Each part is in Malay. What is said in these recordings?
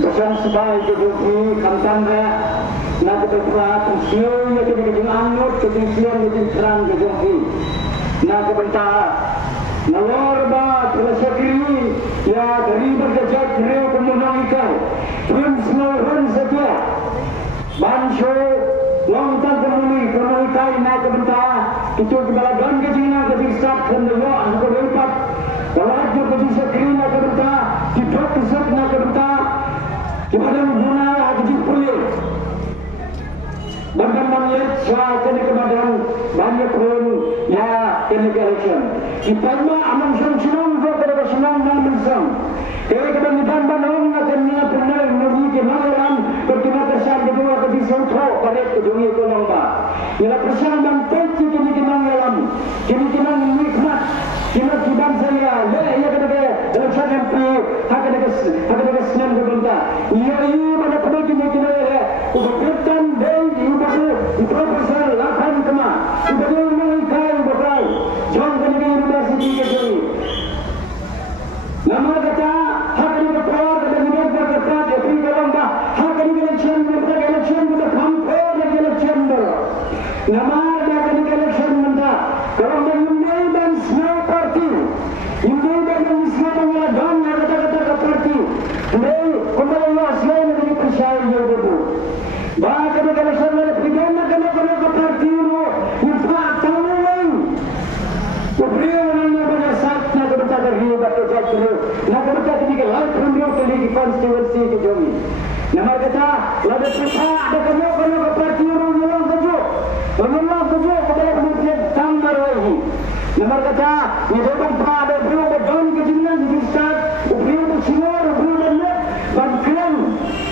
Bersama sebagai kebuki kantanda nak berperat siapa yang kita anut kebukian yang terang kebuki nak berbentar nawarba tersekiri ya dari berjejak real kemenang ikan pun semua saja banso longtan kemenang nak berbentar itu kebalagan kejinan kejisak dan doa aku berlipat kalau ada kejisekiri nak berbentar tidak kesak nak berbentar kepada guna haji pulih bagaimana saya kepada banyak pun ya election kita mah amang senang kepada senang dan mensang kepada banyak akan niat benar nabi kemarin berkena kesan kedua kepada sentro pada dunia kolomba ia kesan dan tentu kini kemarin nikmat kini saya ia kepada election MP akan senang berbenda ia pada kini ubatan dari Profesor Lakan Kema ubatan mengikai bakal John Kennedy University ke nama kata hak ini berperan dan dibuat berkat dari kolomba hak ini election campaign election nama election menda kolomba United dan Small Party United dan Islam dan kata parti ini kembali asal dari percaya itu bahkan election pidana kena parti itu infak tahunan kemudian pada saat nak bercakap dari batu jatuh nak bercakap di kelas kemudian kali konstitusi ke Jomi nama kata lada susah ada kena parti itu memang tujuh kepada kemudian tambah lagi nama kata itu pada berapa don kejinan di start berapa sinar berapa net bangkran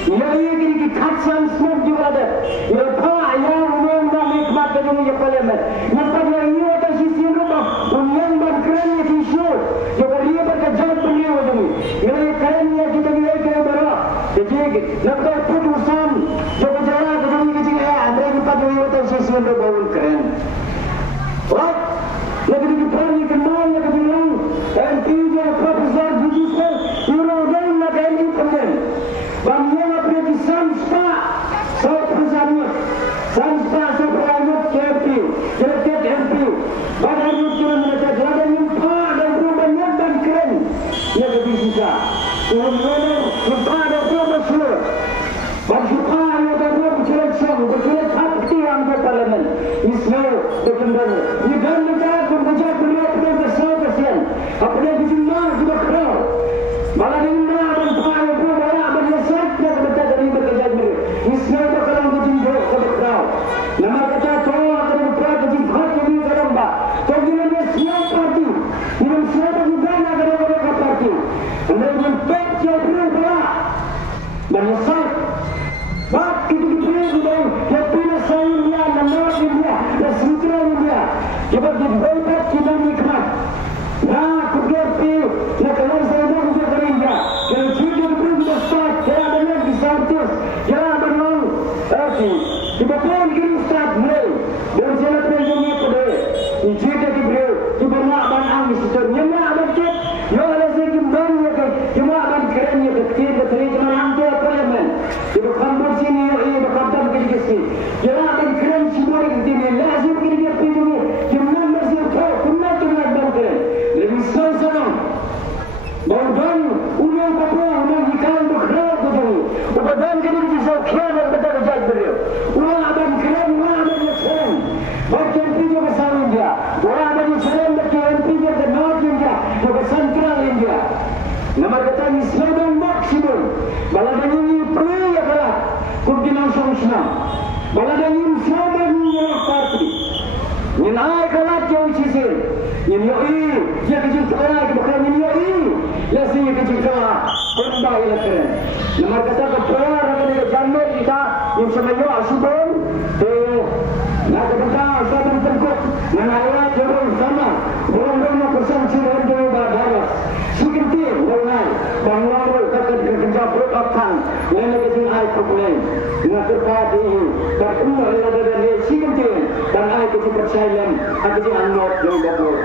ia ini kacang semua juga ada ia yang memang nikmat dunia parlimen nampak yang ia atas sisi rumah unian bangkran yang isu yang dia bekerja beliau ini ia karenanya kita dia berah jadi nampak putusan yang berjalan ke dunia kecil ada empat dunia atas sisi rumah keren right lagi diperani kenal lagi bilang MP dia Profesor Judicial Eurogain lagi ini pengen bangnya berarti samspa so perusahaan samspa so private KMP jadi MP badan itu mereka jalan nyumpa dan perubahannya dan keren yang lebih susah kemudian nyumpa dan profesor berjumpa dan bercerai hati yang berparlemen Ismail berkembang negara berbaca beliau besar kesian apabila dijumpa juga kenal malah ini dan para berbaca berjasa dan berbaca dari bekerja dulu Ismail berkelang berjumpa berkenal nama kata toh akan berperang berjumpat ini keramba kemudian dia siap parti dengan siapa juga negara-negara parti kemudian pecah berubah menyesal bab itu diberi yang pilih saya nama dia dan sutra dia kita dibuat kita nikmat nah kugerti nak kalau saya dah untuk kerja kalau juga belum start saya ada yang bisa terus ya benar tapi kita pun kita start mulai dan saya perjuangkan pada jika kita kita nak banang sebenarnya nak betul yo ada sedikit banyak cuma akan kerennya kecil kecil cuma hampir parlimen itu kampus sini ini berkata begitu jadi akan keren semua ini lazim kita perjuangkan cuma masih tahu kuna keren lebih senang badan ulang Papua ulang ikan berkerak betul badan kita bisa kian dan betul jauh beliau ulang akan keren ulang akan keren macam video besar India ulang akan keren macam video dan macam India besar keren India nama kata Islam dan maksimum baladan ini perlu ya kalah kumpulan solusinya baladan ini sama dengan parti ini naik kalah jauh sisir ini yang kecil kalah bukan ini yang sih kecil kalah benda yang keren nama kata keperluan akan jamur kita yang semuanya asubun nak kata saya tengkuk mengalir turun sama belum persen sih dari badan sekitar orang bangladesh kata kerja berkapkan yang kecil air populer nak terpadi bertemu ada dari sekitar dan air kecil percaya kecil anot yang bagus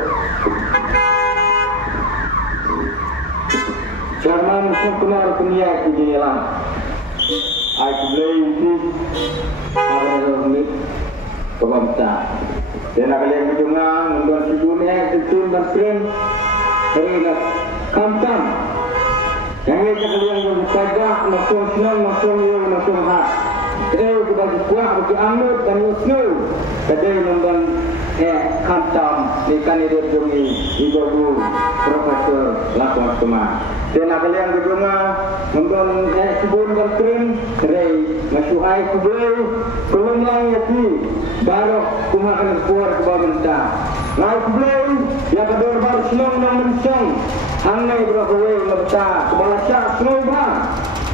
Karena sempurna dunia ini lah. Aku beli ada rumit pemerintah. Dan aku lihat berjumlah membuat dunia tentu dan keren dari kampung. Yang ini kalian yang berpajak masuk senang masuk yang masuk hak. Kedai kita kuat bagi anut dan usnu. Kedai membuat kampung di kandidat jumi ibu Profesor Lakwan Kumar. Dan kalian berjumlah membuat sebun dan keren dari masyuhai kubel belum lagi baru kumar akan keluar ke bawah mentah. Lalu kubel yang kedua baru senang dan mencong. Hangai berapa wei mentah kepala syak semua.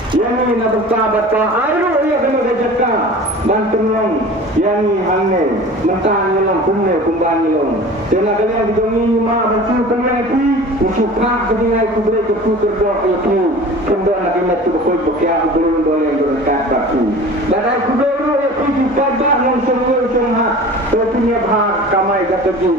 Yang ini nak bertabat kau air ia kena kejaga bantuan yang ini hangai mentah nyelong kumne kumban nyelong. Karena kalian dijungi mak bantu kalian itu musuhkah ketinggai kubel keputer dok itu kembali lagi mati berkoi berkiak belum boleh berkat baku. Badai kubel itu dipajak mengsemua semua punya bahak kamai kataji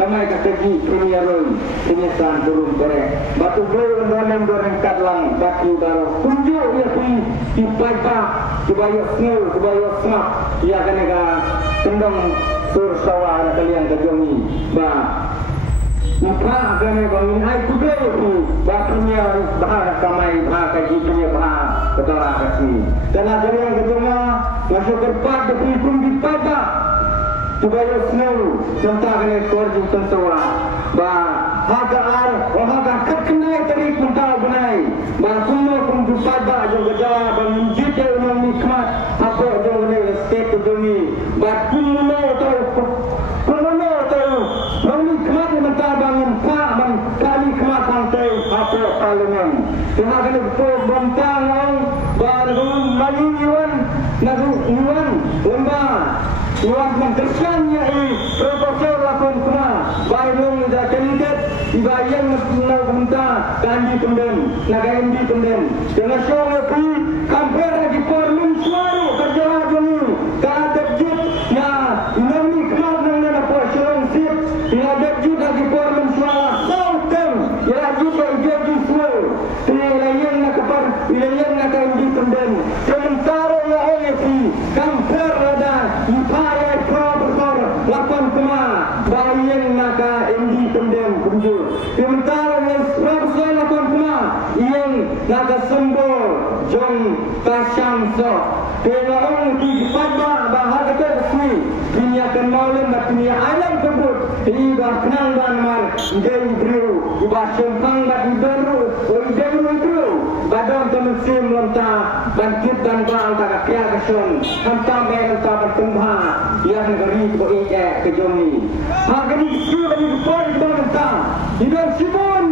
kamai kataji punya roy punya san turun berek batu belum dalam berengkat lang batu baru tunjuk ia pun dipajak kebayar snow kebayar snap ia kena tendang sur sawah kalian kejongi bah muka kena bangun hai kubel itu batunya bahak kamai bahak kaji punya bahak ketara kasih dan ada yang kedua masuk kerpat tapi pun dipajak supaya snow tentang kena korju tentulah bah harga ar harga kekenai tadi pun tahu benai bah kuno pun dipajak juga jalan menjid yang nikmat apa juga ni state dunia bah kuno tahu menikmat mentah bangun pak kali kemat pantai apa parlimen dengan kena bentang baru maju yuan nagu yuan Iwan mentersannya Profesor Lakwan Kumar Bailung dah kandidat dibayang nak bentang kandi pendem nak kandi pendem dengan syawal pi kamper lagi porlum suara kerja dulu tak terjut ya ini kemat nang apa serong sip ya terjut lagi porlum suara sautem ya juga jadi suara ilayan nak kepar ilayan nak kandi pendem sementara ya oleh kamper ada upaya Profesor Lakwan Kumar bayang nak kandi pendem kunjur sementara yang Profesor Lakwan Kumar yang nak sembol jong kasam so Orang di pada bahagia tersebut dunia kenalin dan dunia alam tersebut iba kenal dan mar dari bro iba sempang dan baru dari bro badan temusim lontar bangkit dan bang tak kaya kesun hantam entah bertembah yang negeri ke kejomi hari ini sudah dibuat bangsa dan Simon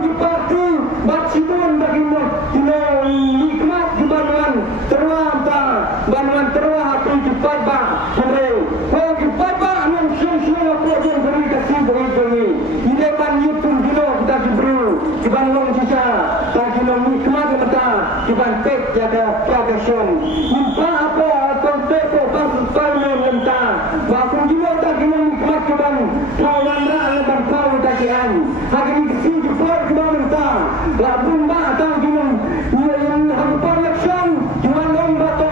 di parti bat Simon bagi nikmat di badan Banuan terwah hati cepat bang Hore Kau cepat bang Yang semua pelajar beri kasih beri beri Ini ban yutun gino kita diberi Kiban long sisa Tak gino nikmat kita Kiban pek jaga son Nimpa apa Atau tepo Pasuk palmen lentang Bakung gino tak gino nikmat kiban Kau landra lebar kau tak kian Hari ini kesih cepat kiban lentang Labun bang atau gino Yang hafal yaksan Juan long bato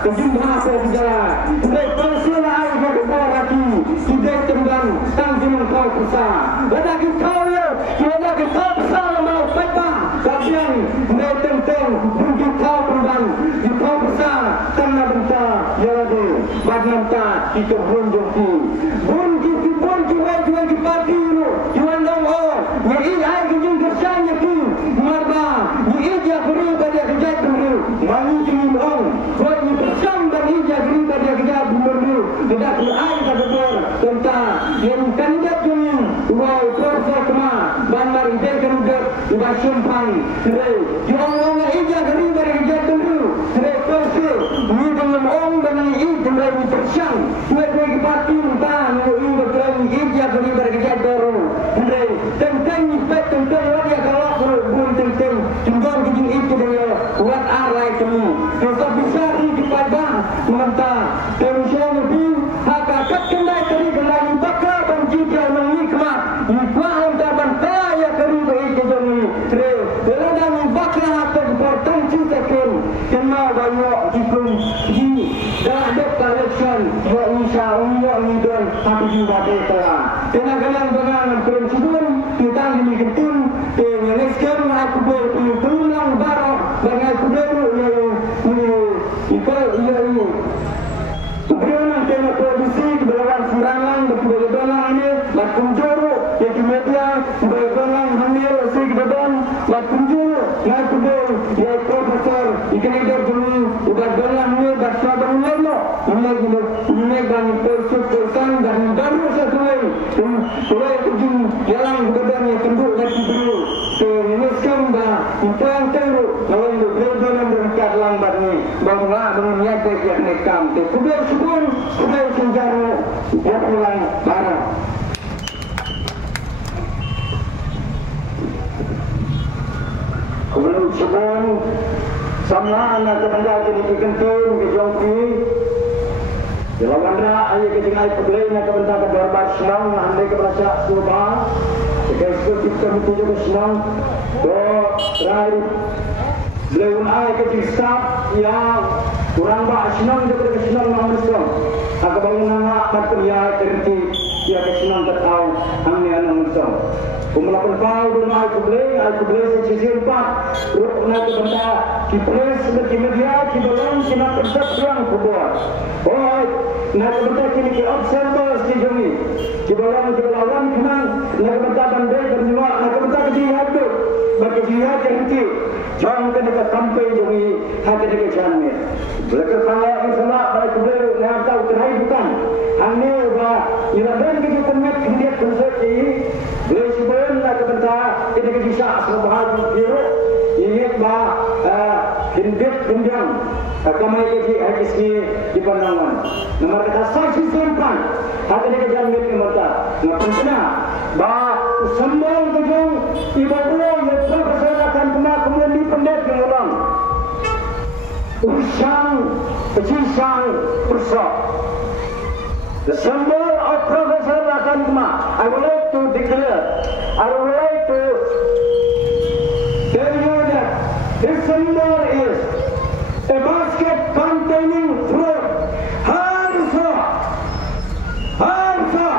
kejumlah apa berjalan baik persilah air berkebar hati tidak tembang tanggung kau besar lagi kau ya lagi kau besar mau petah kabian mereka tentang bagi kau berbang di kau besar karena bentar ya lagi badan tak kita berunjukku bunji jual di pagi itu jual dong ini air kejung kersanya tu marba ini dia beri pada kejat dulu mani jumim dan hijau berita dia kerja gubernur tidak air kata bor tentang yang kandidat juni wow Profesor Kumar bandar ide kerugat ubah sumpang serai di orang hijau berita dia kerja dulu serai Profesor ini dengan orang dengan hijau berani tersang dua parti tentang ini berani hijau berita dia kerja baru serai tentang ispek tentang lagi kalau burung tentang tinggal kejung itu dia buat arai temu besar besar di pada mentah terusnya lebih hak kendai tadi kendai bakar jauh mengikmat ibadah dalam kaya keribu itu jami tre dalam baklah atau bertang cintakan kena banyak jikun ji dah ada collection ya insya Allah lidon tapi juga betul kena kalian bengang prinsipun kita ini ketin dengan sekarang aku berulang barang dengan kuderu ini Kemudian kena produksi kebenaran serangan kebenaran ini lakum juru yaitu media kebenaran hamil sekebenaran lakum juru yaitu yaitu profesor ikan hidup dulu udah benar ini bahasa benar ini bani persusan dan baru satu lagi mulai ujung jalan kebenaran yang tembuk lagi dulu ini sekarang itu yang teruk kalau itu benar-benar berkat lambat ni barulah menyiapkan yang nekam kemudian sudah senjata dia pulang barang kemudian sebelum sama anak kepada ini kentung ke jongki Jelawan ayah ketinggai peglaynya kebentar berbar senang andai keberasa subah sekali kita menuju ke senang rai beliau ayah keting staf yang kurang bah senang daripada senang manusia aku bangun anak makan ya kerti ya kesenang tertahu kami anak manusia Kumulakan kau dengan aku beli sisi empat. Nak kebentar kipres seperti media kibalan kena persat yang kubuat. Oh, nak kebentar kini ki observer sejumi. Kibalan kena nak kebentar bandai bernyawa nak kebentar kejihad tu. Bagi jihad kerti. Jangan kena ke sampai jumi hati dekat jangan. Belakang saya ini sama baik beli nak tahu kerai bukan. Hanya bah iladan kita temat dia konsep ini. Beli sebelum nak kebentar kita bisa sebahagi biru. Ini bah hindit pinjam. Kami kerja hadis ni di pandangan. Nomor kata saksi simpan. Hati dekat jangan ni merta. Nampak benar. Bah sembang kejung ibadah yang terpeserakan kemudian dipendek mengulang. Usang, pecisang, persok. The symbol of Professor Rakanma, I would like to declare, I would like to tell you that this symbol is a basket containing fruit. Harsa! Harsa!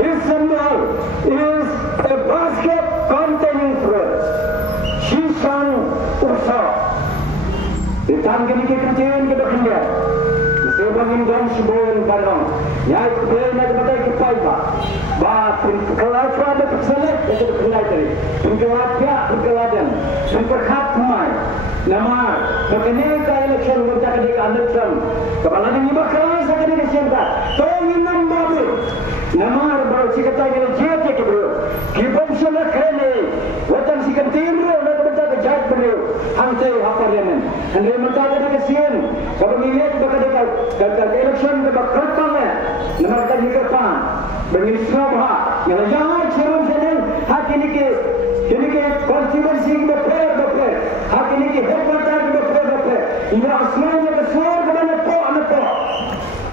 This symbol is a basket containing fruit. Shisang Ursa. Ditang kini kecil kita kerja. Sebagin dan sebuah barang. Ya itu nak kita kipai ba. Ba kelas ada terselet itu kenal tadi. Kelas ya keladan. Perkat mai. Nama begini ke election kita ke election. Kepala ni bakal saya ke siapa. Tolong nama baru. Nama baru si kata ini jadi ke bro. Kibon sana kene. Watan si kantinro nak kita ke jat bro. Hantai apa dia Anda mencatat kesian. Kalau melihat bakal dekat election dekat kerana nama kita di depan. Bagi semua yang jangan cerun cerun hak ini ke konstitusi kita per. Hak ini ke headquarter kita per. Ini asmanya besar kepada po.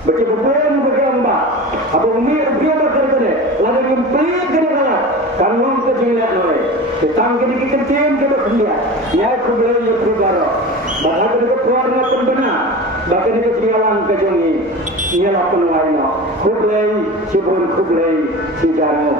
Bagi bukan bergamba. Apa umir dia berkata lalu yang pelik kena kalah. Kanun kejilat oleh. Ketang kini ketim kita kerja. Ya kubeli ya pribara. Bahkan kita keluarga pun benar. Bahkan kita jalan ke jongi. Ialah penuhnya. Kubeli si jano.